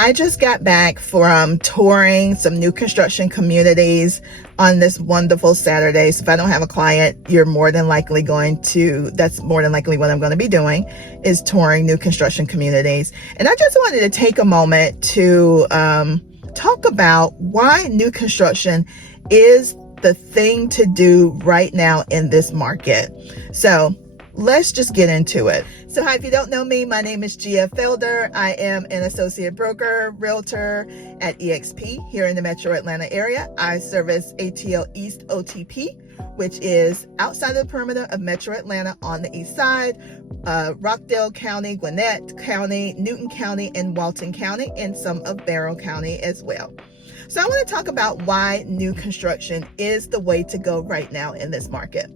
I just got back from touring some new construction communities on this wonderful Saturday. So if I don't have a client, that's more than likely what I'm going to be doing, is touring new construction communities. And I just wanted to take a moment to talk about why new construction is the thing to do right now in this market. So let's just get into it. So hi, if you don't know me, my name is Gia Felder. I am an associate broker, realtor at eXp here in the metro Atlanta area. I service ATL East OTP, which is outside of the perimeter of metro Atlanta on the east side, Rockdale County, Gwinnett County, Newton County, and Walton County, and some of Barrow County as well. So I want to talk about why new construction is the way to go right now in this market.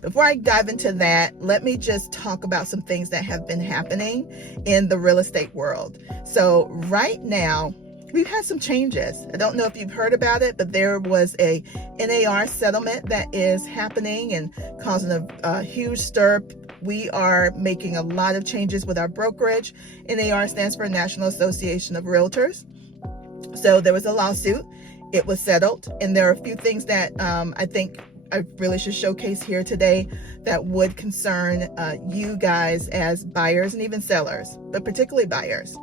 Before I dive into that, let me just talk about some things that have been happening in the real estate world. So right now, we've had some changes. I don't know if you've heard about it, but there was a NAR settlement that is happening and causing a huge stir. We are making a lot of changes with our brokerage. NAR stands for National Association of Realtors. So there was a lawsuit. It was settled. And there are a few things that I think I really should showcase here today that would concern you guys as buyers and even sellers, but particularly buyers.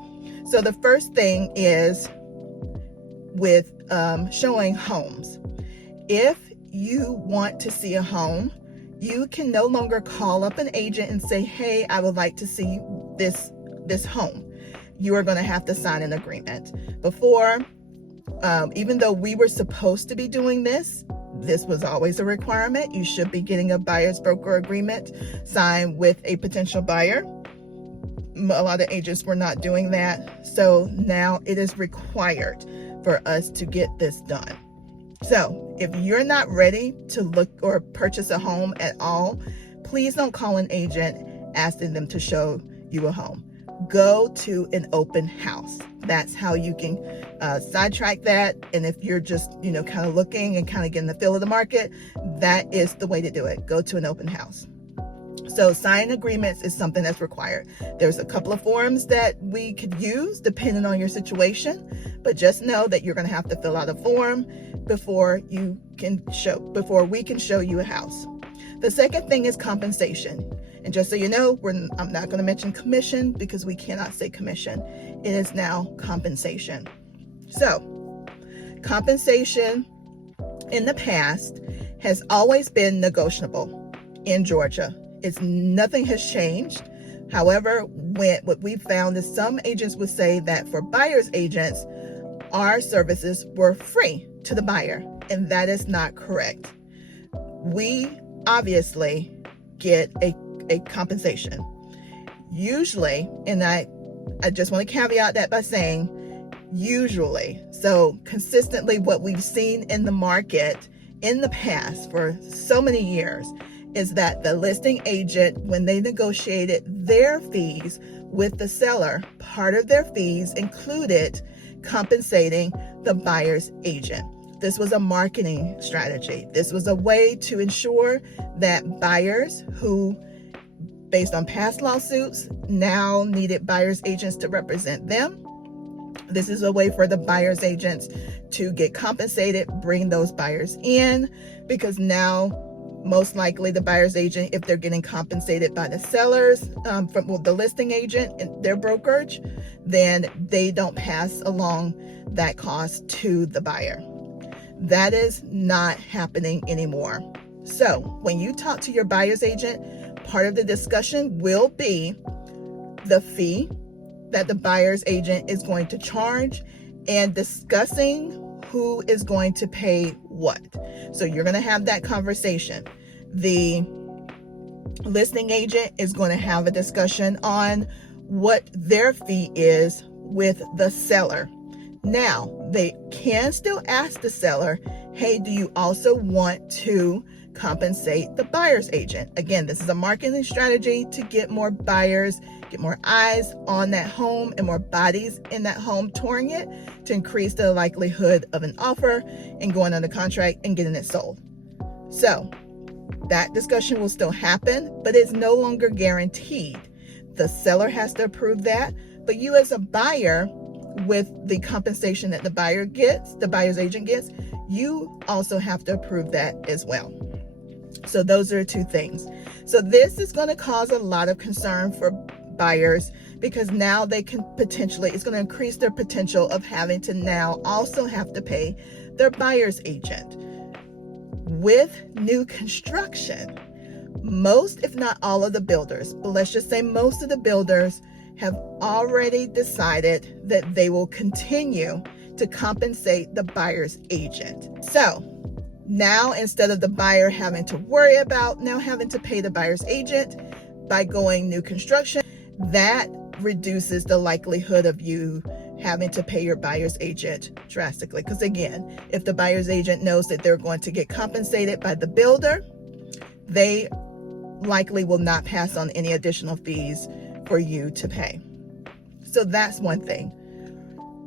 So the first thing is with showing homes. If you want to see a home, you can no longer call up an agent and say, hey, I would like to see this home. You are going to have to sign an agreement. Before, even though we were supposed to be doing this was always a requirement. You should be getting a buyer's broker agreement signed with a potential buyer. A lot of agents were not doing that. So now it is required for us to get this done. So if you're not ready to look or purchase a home at all, please don't call an agent asking them to show you a home. Go to an open house. That's how you can sidetrack that. And if you're just, kind of looking and kind of getting the feel of the market, that is the way to do it. Go to an open house. So signing agreements is something that's required. There's a couple of forms that we could use depending on your situation, but just know that you're going to have to fill out a form before we can show you a house. The second thing is compensation. And just so you know, I'm not going to mention commission because we cannot say commission. It is now compensation. So compensation in the past has always been negotiable in Georgia. Nothing has changed. However, what we found is some agents would say that for buyer's agents, our services were free to the buyer, and that is not correct. We obviously get a compensation. Usually, and I just want to caveat that by saying usually. So consistently what we've seen in the market in the past for so many years is that the listing agent, when they negotiated their fees with the seller, part of their fees included compensating the buyer's agent. This was a marketing strategy. This was a way to ensure that buyers who, based on past lawsuits, now needed buyer's agents to represent them. This is a way for the buyer's agents to get compensated, bring those buyers in, because now most likely the buyer's agent, if they're getting compensated by the sellers from the listing agent and their brokerage, then they don't pass along that cost to the buyer. That is not happening anymore. So when you talk to your buyer's agent, part of the discussion will be the fee that the buyer's agent is going to charge and discussing who is going to pay what. So you're going to have that conversation. The listing agent is going to have a discussion on what their fee is with the seller. Now, they can still ask the seller, hey, do you also want to compensate the buyer's agent? Again, this is a marketing strategy to get more buyers, get more eyes on that home and more bodies in that home touring it to increase the likelihood of an offer and going under contract and getting it sold. So that discussion will still happen, but it's no longer guaranteed. The seller has to approve that, but you as a buyer with the compensation that the buyer's agent gets, you also have to approve that as well. So those are two things. So this is going to cause a lot of concern for buyers, because now they can potentially, it's going to increase their potential of having to now also have to pay their buyer's agent. With new construction, most, if not all of the builders, but let's just say most of the builders, have already decided that they will continue to compensate the buyer's agent. So now, instead of the buyer having to worry about now having to pay the buyer's agent by going new construction, that reduces the likelihood of you having to pay your buyer's agent drastically. Because again, if the buyer's agent knows that they're going to get compensated by the builder, they likely will not pass on any additional fees for you to pay. So that's one thing.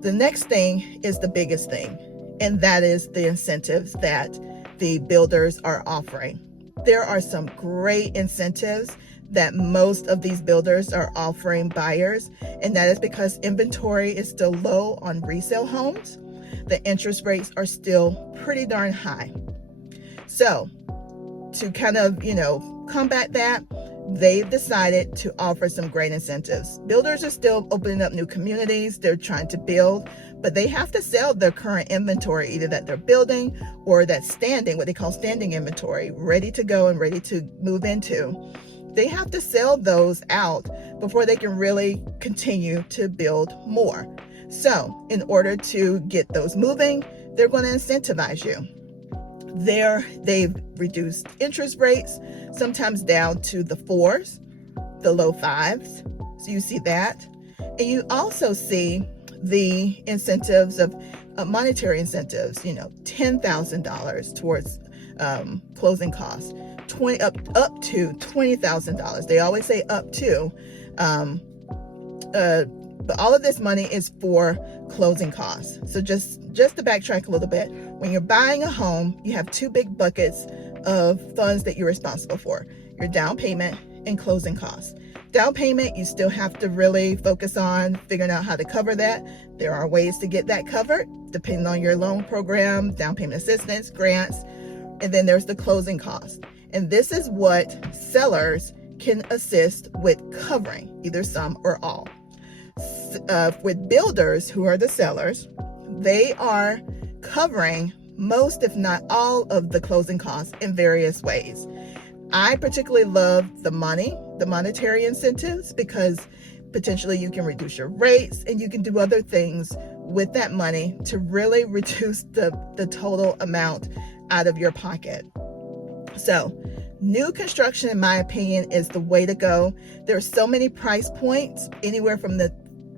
The next thing is the biggest thing, and that is the incentives that the builders are offering. There are some great incentives that most of these builders are offering buyers, and that is because inventory is still low on resale homes. The interest rates are still pretty darn high. So to kind of, combat that, they've decided to offer some great incentives. Builders are still opening up new communities. They're trying to build, but they have to sell their current inventory, either that they're building or that's standing, what they call standing inventory, ready to go and ready to move into. They have to sell those out before they can really continue to build more. So in order to get those moving, they're going to incentivize you. They've reduced interest rates, sometimes down to the 4s, the low 5s. So you see that. And you also see the incentives of monetary incentives, $10,000 towards closing costs, up to $20,000. They always say up to, but all of this money is for closing costs. So just to backtrack a little bit, when you're buying a home, you have two big buckets of funds that you're responsible for: your down payment and closing costs. Down payment, you still have to really focus on figuring out how to cover that. There are ways to get that covered depending on your loan program, down payment assistance, grants, and then there's the closing costs. And this is what sellers can assist with covering, either some or all. With builders, who are the sellers, they are covering most, if not all, of the closing costs in various ways. I particularly love the monetary incentives, because potentially you can reduce your rates and you can do other things with that money to really reduce the total amount out of your pocket. So new construction, in my opinion, is the way to go. There are so many price points, anywhere from the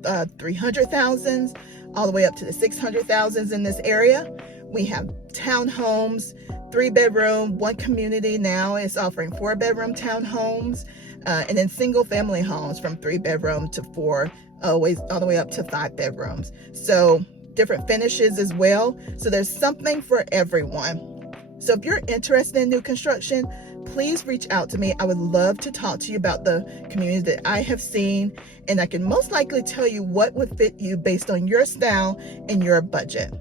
300,000s all the way up to the 600,000s in this area. We have townhomes, 3-bedroom. One community now is offering 4-bedroom townhomes, and then single family homes from 3-bedroom to 4, all the way up to 5 bedrooms. So different finishes as well. So there's something for everyone. So if you're interested in new construction, please reach out to me. I would love to talk to you about the communities that I have seen, and I can most likely tell you what would fit you based on your style and your budget.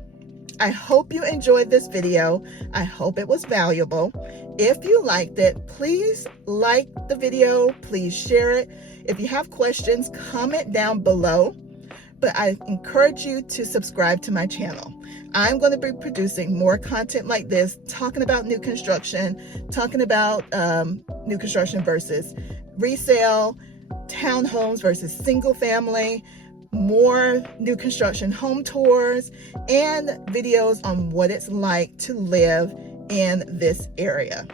I hope you enjoyed this video. I hope it was valuable. If you liked it, please like the video, please share it. If you have questions, comment down below. But I encourage you to subscribe to my channel. I'm going to be producing more content like this, talking about new construction, talking about new construction versus resale, townhomes versus single family, more new construction home tours, and videos on what it's like to live in this area.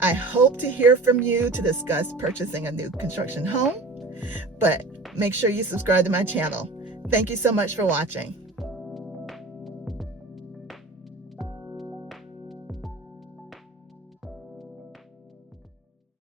I hope to hear from you to discuss purchasing a new construction home, but make sure you subscribe to my channel. Thank you so much for watching.